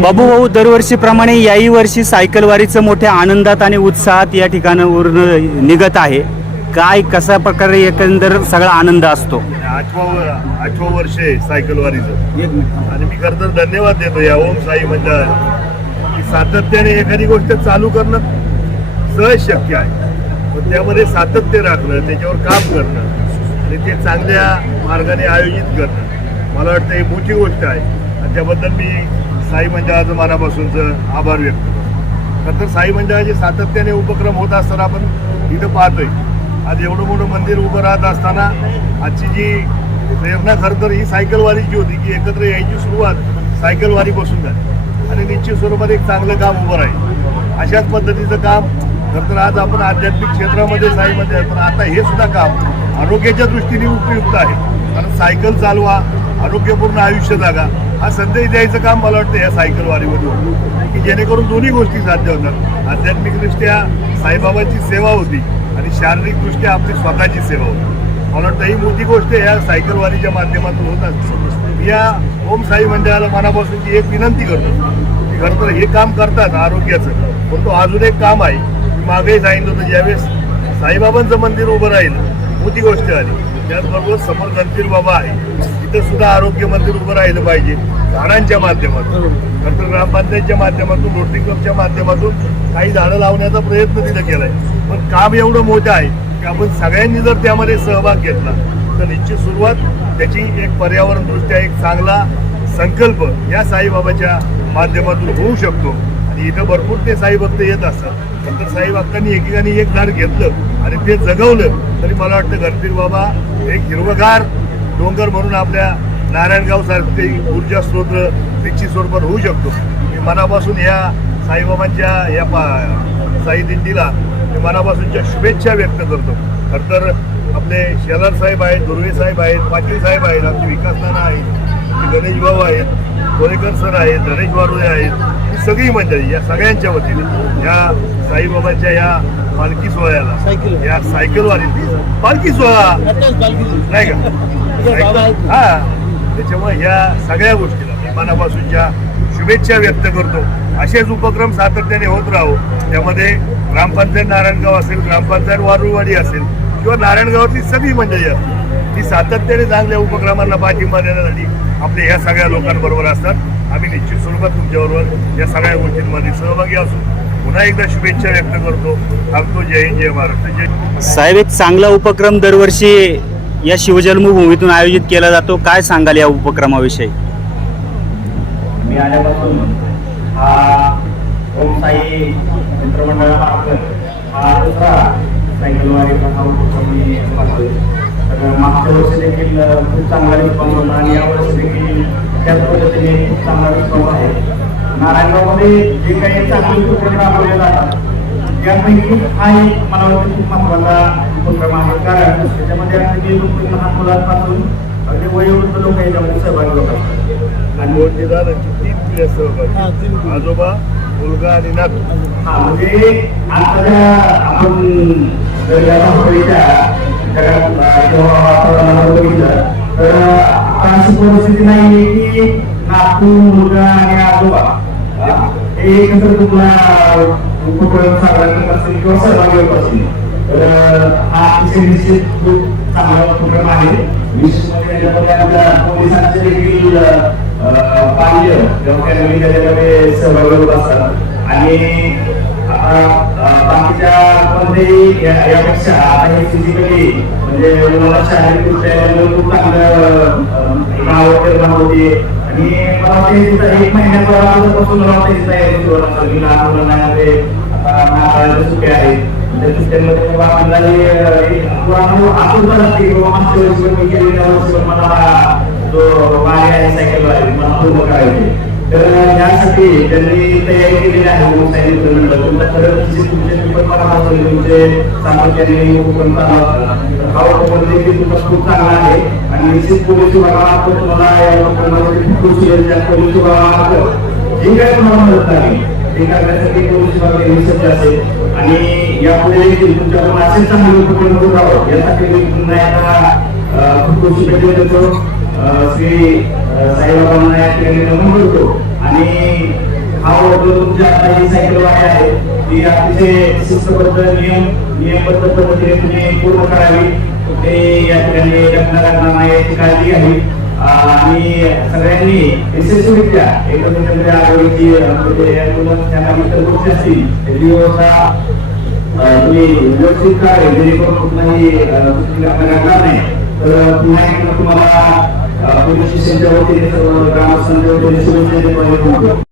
बाबू भाऊ दरवर्षीप्रमाणे याही वर्षी सायकलवारीचं मोठ्या आनंदात आणि उत्साहात या ठिकाणावरून निघत आहे. काय कशा प्रकारे एकंदर सगळा आनंद असतो? आठवा आठवं वर्ष आहे सायकलवारीचं आणि मी खरं तर धन्यवाद देतो या ओम साई मंडळ सातत्याने एखादी गोष्ट चालू करणं सहज शक्य आहे. पण त्यामध्ये सातत्य राखणं त्याच्यावर काम करणं आणि ते चांगल्या मार्गाने आयोजित करणं मला वाटतं ही मोठी गोष्ट आहे. आणि त्याबद्दल मी साई मंडळाचं मनापासूनचं आभार व्यक्त करतो. खरं तर साई मंडळाचे सातत्याने उपक्रम होत असताना आपण इथं पाहतोय. आज एवढं मोठं मंदिर उभं राहत असताना आजची जी प्रेरणा खरं तर ही सायकलवारीची होती की एकत्र यायची सुरुवात सायकलवारीपासून झाली. आणि निश्चित स्वरूपात एक चांगलं काम उभं राहील. अशाच पद्धतीचं काम खरं तर आज आपण आध्यात्मिक क्षेत्रामध्ये साईमध्ये आहे पण आता हे सुद्धा काम आरोग्याच्या दृष्टीने उपयुक्त आहे. कारण सायकल चालवा आरोग्यपूर्ण आयुष्य जागा. हा संदेश द्यायचं काम मला वाटतं या सायकल वारीमध्ये की जेणेकरून दोन्ही गोष्टी साध्य होतात आध्यात्मिकदृष्ट्या साईबाबांची सेवा होती आणि शारीरिकदृष्ट्या आपली स्वतःची सेवा होती. मला वाटतं ही मोठी गोष्ट या सायकल वारीच्या माध्यमातून होत असते. या ओम साई मंदिराला मनापासूनची एक विनंती करतो. की खरं तर हे काम करतात आरोग्याचं. पण तो अजून एक काम आहे. मी मागेही सांगितलं होतं ज्यावेळेस साईबाबांचं मंदिर उभं राहील. मोठी गोष्ट आली त्याचबरोबर समोर गणपती बाबा आहे. तिथं सुद्धा आरोग्य मंदिर उभं राहिलं पाहिजे झाडांच्या माध्यमातून. नंतर ग्रामपंचायतच्या माध्यमातून रोटरी क्लबच्या माध्यमातून काही झाडं लावण्याचा प्रयत्न तिथं केलाय. पण काम एवढं मोठं आहे की आपण सगळ्यांनी जर त्यामध्ये सहभाग घेतला तर निश्चित सुरुवात त्याची एक पर्यावरण दृष्ट्या एक चांगला संकल्प या साईबाबाच्या माध्यमातून होऊ शकतो. आणि इथं भरपूर ते साई भक्त येत असतात. नंतर साई भक्तांनी एकेकाने एक झाड घेतलं आणि ते जगवलं तरी मला वाटतं गणपती बाबा एक हिरवगार डोंगर म्हणून आपल्या नारायणगाव सारखे ऊर्जा स्रोत निश्चित स्वरूपात होऊ शकतो. मी मनापासून या साईबाबांच्या या पा साई दिंडीला मी मनापासूनच्या शुभेच्छा व्यक्त करतो. खरं तर आपले शेलार साहेब आहेत दुर्वे साहेब आहेत पाटील साहेब आहेत आमचे विकास नाना आहेत गणेश भाऊ आहेत कोरेकर सर आहेत गणेश वारुळे आहेत ही सगळी मंडळी या सगळ्यांच्या वतीने या साईबाबांच्या या पालखी सोहळ्याला या सायकल वारी पालखी सोहळा. नाही का? हा. त्याच्यामुळे ह्या सगळ्या गोष्टीला मी मनापासूनच्या शुभेच्छा व्यक्त करतो. असेच उपक्रम सातत्याने होत राहू. त्यामध्ये ग्रामपंचायत नारायणगाव असेल ग्रामपंचायत वारुळवाडी असेल किंवा नारायणगावातली सगळी मंडळी असतील ती सातत्याने चांगल्या उपक्रमांना पाठिंबा देण्यासाठी आपले ह्या सगळ्या लोकांबरोबर असतात. आम्ही निश्चित स्वरूपात तुमच्याबरोबर या सगळ्या गोष्टींमध्ये सहभागी असू. पुन्हा एकदा शुभेच्छा व्यक्त करतो. थांबतो. जय हिंद जय महाराष्ट्र जय साहेब एक चांगला उपक्रम दरवर्षी या शिवजन्मभूमीतून आयोजित केला जातो. काय सांगाल या उपक्रमाविषयी? मी आल्यापासून हा ओम साई मित्रमंडळामार्फत हा दुसरा सायकल वारीचा उपक्रम मी पाहतोय. तर मागच्या वर्षी देखील खूप चांगला रिस्पॉन्स होता आणि या वर्षी देखील त्याच पद्धतीने खूप चांगला रिस्पॉन्स आहे. नारायणगावमध्ये जे काही चांगले उपक्रम राबवले जातात त्यापैकी हा एक मला वाटतं खूप महत्त्वाचा उपक्रम आहे. कारण त्याच्यामध्ये अगदी लहान मुलांपासून अगदी वयोवृद्ध लोक याच्यामध्ये सहभागी होतात आणि तीन पिढ्या सहभागी. आजोबा मुलगा आणि नातू. हा म्हणजे आताच्या आपण जर या धावपळीच्या जगात अ, किंवा वातावरणावर बघितलं तर आता अशी परिस्थिती नाही की नातू मुलगा आणि आजोबा अ, हे एकत्र तुम्हाला उपक्रम साजरा करत असतील किंवा सहभागी होत असतील तर अ, हा अतिशय निश्चित खूप चांगला म्हणजे बाकीच्या मध्ये यापेक्षा आता हे फिजिकली म्हणजे मला शारीरिकदृष्ट्या खूप चांगलं नाव निर्माण होते आणि मला वाटतं एक महिन्याच्या अगोदरपासून मला वाटतं तिथं लहान मुलांना ते नाताळाच्या आहेत त्या बाबा लागते की बाबा मागच्या वर्षी मी वर्षी मला जो वारी आहे सायकल मला पूर्ण तर त्यासाठी त्यांनी तयारी केलेली आहे. म्हणून सांगितलं म्हणलं तुमचा खरंच जे म्हणजे तुमचे पेपर पण असेल तुमचे सामर्थ्याने उपक्रम चालू हा उपक्रम देखील तुमचा खूप चांगला आहे. आणि निश्चित पोलीस विभागामार्फत तुम्हाला या उपक्रमामध्ये खूप खुशी त्या पोलीस विभागामार्फत जे काही तुम्हाला मदत लागेल ते करण्यासाठी पोलीस विभाग निश्चित असेल. आणि यापुढे देखील तुमच्याकडून असेल चांगले उपक्रम होत राहावं. यासाठी मी पुन्हा एकदा खूप खूप शुभेच्छा देतो श्री साईबाबांना या ठिकाणी नमन करतो. आणि हा जो तुमच्या आता ही सायकल वारी आहे. ती अतिशय शिस्तबद्ध नियम नियमबद्ध पद्धतीने म्हणजे तुम्ही पूर्ण करावी. ते या ठिकाणी घटना घडणार नाही याची काळजी घ्यावी. आणि सगळ्यांनी यशस्वीरित्या एकदम आरोग्याची असतील त्याची व्यवस्था तुम्ही व्यवस्थित करावे जेणेकरून कुठलाही अं, नाही. तर पुन्हा एकदा तुम्हाला पोलीस स्टेशनच्या वतीने सर्व ग्रामस्थांच्या वतीने शुभेच्छा